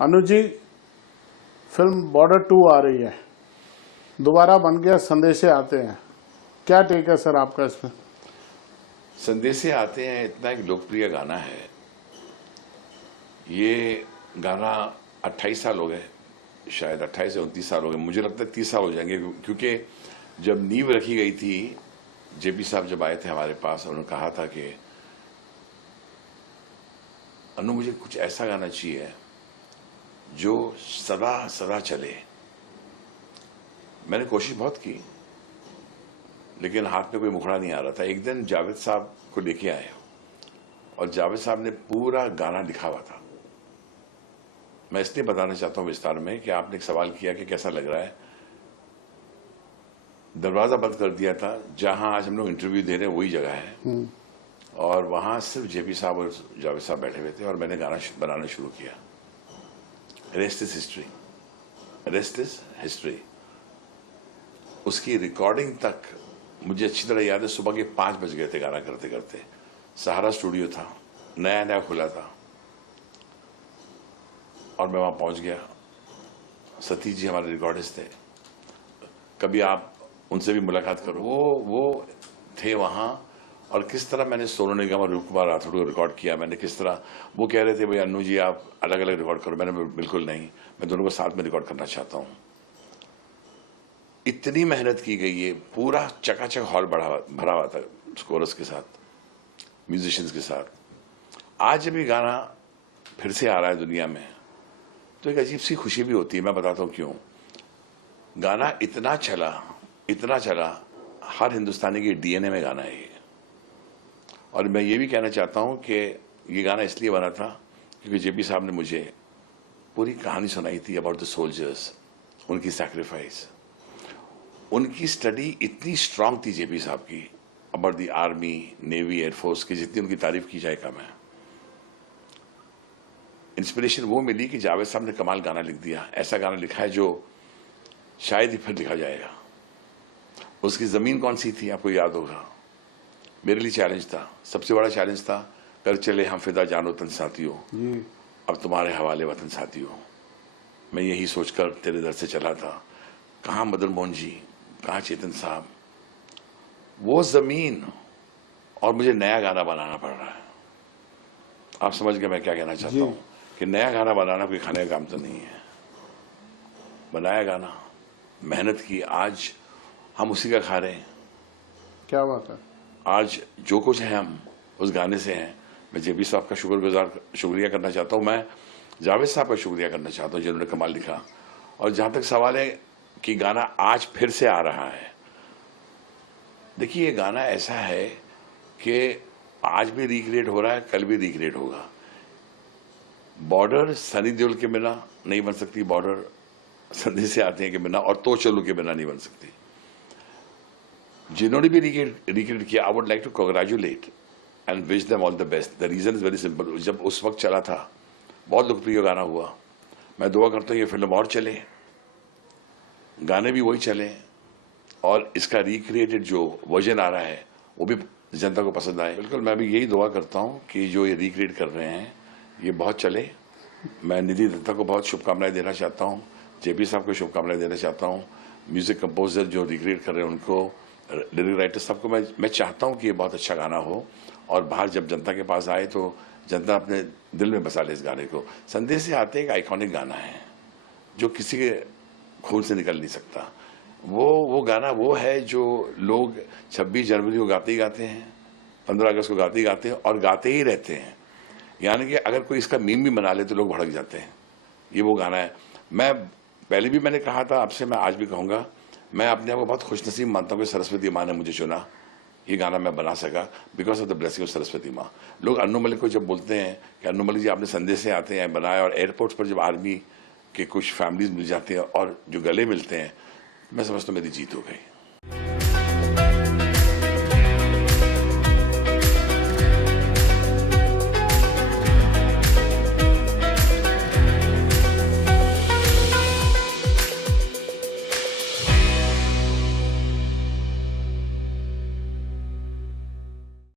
अनुज जी, film border 2 आ रही है, दोबारा बन गया संदेशे आते हैं, क्या टेक है सर आपका इसमें? संदेशे आते हैं इतना एक लोकप्रिय गाना है। ये गाना 28 साल हो गए, शायद 28 से 29 साल हो गए, मुझे लगता है 30 साल हो जाएंगे, क्योंकि जब नींव रखी गई थी, जेपी साहब जब आए थे हमारे पास, उन्होंने कहा था कि अनु मुझे कुछ ऐसा गाना चाहिए जो सदा सदा चले। मैंने कोशिश बहुत की, लेकिन हाथ में कोई मुखड़ा नहीं आ रहा था। एक दिन जावेद साहब को लेके आए और जावेद साहब ने पूरा गाना लिखा हुआ था। मैं इसलिए बताना चाहता हूं विस्तार में कि आपने एक सवाल किया कि कैसा लग रहा है। दरवाजा बंद कर दिया था, जहां आज हम लोग इंटरव्यू दे रहे हैं वही जगह है, और वहां सिर्फ जेपी साहब और जावेद साहब बैठे हुए थे और मैंने गाना बनाना शुरू किया। Rest is history, rest is history. उसकी रिकॉर्डिंग तक मुझे अच्छी तरह याद है, सुबह के 5 बज गए थे गाना करते करते। सहारा स्टूडियो था, नया नया खुला था, और मैं वहां पहुंच गया। सतीश जी हमारे रिकॉर्डिस्ट थे, कभी आप उनसे भी मुलाकात करो। वो थे वहां, और किस तरह मैंने सोनू निगम और रूप कुमार राठौड़ को रिकॉर्ड किया। मैंने किस तरह, वो कह रहे थे भाई अन्नू जी आप अलग अलग रिकॉर्ड करो, मैंने बिल्कुल नहीं, मैं दोनों को साथ में रिकॉर्ड करना चाहता हूं। इतनी मेहनत की गई है, पूरा चकाचक हॉल भरा हुआ था कोरस के साथ, म्यूजिशियंस के साथ। आज जब ये गाना फिर से आ रहा है दुनिया में, तो एक अजीब सी खुशी भी होती है। मैं बताता हूं क्यों। गाना इतना चला, हर हिंदुस्तानी के डीएनए में गाना है ये। और मैं ये भी कहना चाहता हूं कि ये गाना इसलिए बना था क्योंकि जेपी साहब ने मुझे पूरी कहानी सुनाई थी अबाउट द सोल्जर्स, उनकी सैक्रिफाइस। उनकी स्टडी इतनी स्ट्रांग थी जेपी साहब की about the army, navy, air force की, जितनी उनकी तारीफ की जाए कम है। इंस्पिरेशन वो मिली कि जावेद साहब ने कमाल गाना लिख दिया, ऐसा गाना लिखा है जो शायद ही फिर लिखा जाएगा। उसकी जमीन कौन सी थी आपको याद होगा। मेरे लिए चैलेंज था, सबसे बड़ा चैलेंज था, कर चले हम फिदा जानो तन साथियों, अब तुम्हारे हवाले वतन साथियों। मैं यही सोचकर तेरे दर से चला था, कहाँ मदन मोहन जी, कहाँ चेतन साहब। वो जमीन, और मुझे नया गाना बनाना पड़ रहा है। आप समझ गए मैं क्या कहना चाहता हूँ, कि नया गाना बनाना कोई खाने का काम तो नहीं है। बनाया गाना, मेहनत की, आज हम उसी का खा रहे हैं। क्या बात है। आज जो कुछ है हम उस गाने से हैं। मैं जेपी साहब का शुक्रिया करना चाहता हूँ, मैं जावेद साहब का शुक्रिया करना चाहता हूँ जिन्होंने कमाल लिखा। और जहां तक सवाल है कि गाना आज फिर से आ रहा है, देखिए ये गाना ऐसा है कि आज भी रिक्रिएट हो रहा है, कल भी रिक्रिएट होगा। बॉर्डर सनी देओल के बिना नहीं बन सकती, बॉर्डर संदेशे आते हैं के बिना, और तो चलो के बिना नहीं बन सकती। जिन्होंने भी रिक्रिएट किया, I would like to congratulate and wish them all the best. The reason is very simple, जब उस वक्त चला था, बहुत लोकप्रिय गाना हुआ। मैं दुआ करता हूँ ये फिल्म और चले, गाने भी वही चले, और इसका रिक्रिएटेड जो वर्जन आ रहा है वो भी जनता को पसंद आए। बिल्कुल, मैं भी यही दुआ करता हूँ कि जो ये रिक्रिएट कर रहे हैं ये बहुत चले। मैं निधि दत्ता को बहुत शुभकामनाएं देना चाहता हूँ, जेपी साहब को शुभकामनाएं देना चाहता हूँ, म्यूजिक कंपोजर जो रिक्रिएट कर रहे हैं उनको, लिरिक राइटर सबको मैं चाहता हूँ कि ये बहुत अच्छा गाना हो, और बाहर जब जनता के पास आए तो जनता अपने दिल में बसा ले इस गाने को। संदेशे आते एक आइकॉनिक गाना है जो किसी के खून से निकल नहीं सकता। वो गाना वो है जो लोग 26 जनवरी को गाते ही गाते हैं, 15 अगस्त को गाते ही गाते हैं, और गाते ही रहते हैं। यानी कि अगर कोई इसका मीम भी बना ले तो लोग भड़क जाते हैं। ये वो गाना है। मैं पहले भी मैंने कहा था आपसे, मैं आज भी कहूँगा, मैं अपने आप को बहुत खुशनसीब मानता हूँ कि सरस्वती माँ ने मुझे चुना, ये गाना मैं बना सका because of the blessing of Saraswati माँ। लोग अन्नू मलिक को जब बोलते हैं कि अन्नू मलिक जी आपने संदेशे आते हैं बनाया, और एयरपोर्ट्स पर जब आर्मी के कुछ फैमिलीज मिल जाते हैं और जो गले मिलते हैं, मैं समझता हूँ मेरी जीत हो गई।